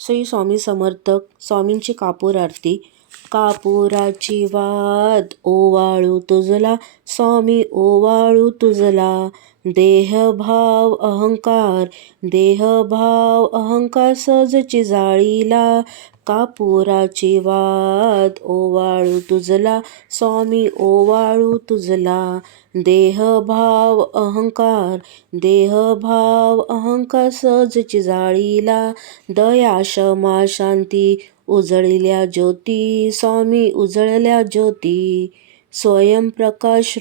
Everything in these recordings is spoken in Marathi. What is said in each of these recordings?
श्री स्वामी समर्थ. स्वामींची कापूर आरती. कापुराची वात ओवाळू तुझला स्वामी, ओवाळू तुझला. देहभाव अहंकार सहजची जाळीला. कापुराची वात ओवाळू तुझला स्वामी, ओवाळू तुझला. देहभाव अहंकार सहजची जाळीला. दया क्षमा शांती उजळल्या ज्योती स्वामी, उजळल्या ज्योती. स्वयंप्रकाश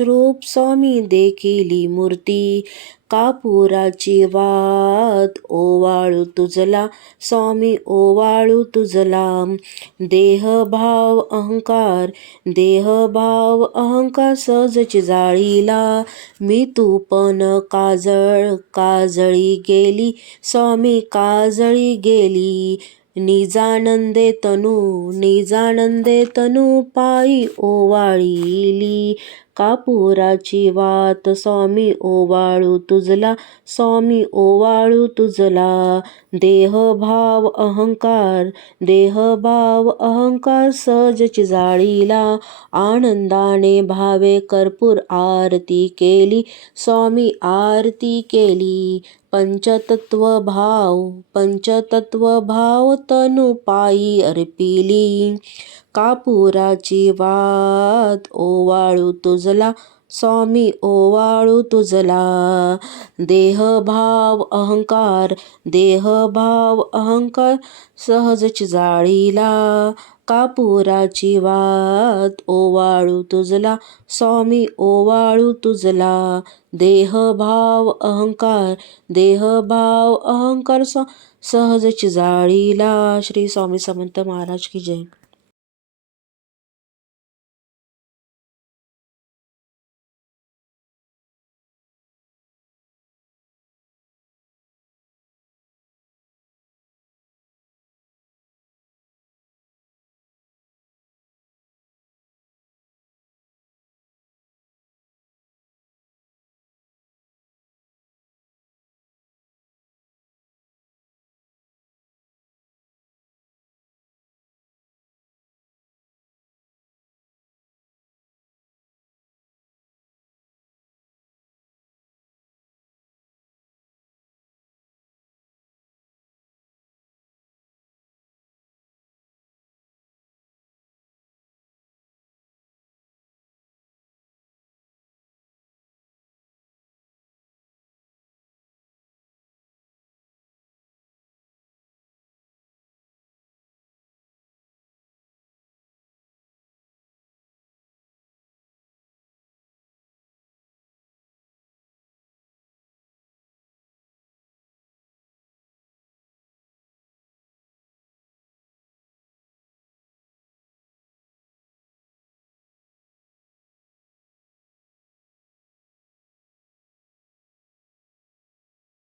रूप स्वामी देखिली मूर्ती. कापुराची वात ओवाळू तुझला स्वामी, ओवाळू तुझला. देहभाव अहंकार सहजची जाळीला. मी तू पण काजळी गेली स्वामी, काजळी गेली. निजानंदे तनू पायी ओवाळिली. कापुराची वात स्वामी, ओवाळू तुझला स्वामी, ओवाळू तुझला. देहभाव अहंकार सहजची जाळीला. आनंदाने भावे कर्पूर आरती केली स्वामी, आरती केली. पंचतत्व भाव तनु पायी अर्पिली. कापुराची वात ओवाळू तुझला स्वामी, ओवाळू तुझला. देहभाव अहंकार सहजची जाळीला. कापुराची वात ओवाळू तुझला स्वामी, ओवाळू तुझला. देहभाव अहंकार सहजची जाळीला. श्री स्वामी समर्थ महाराज की जय.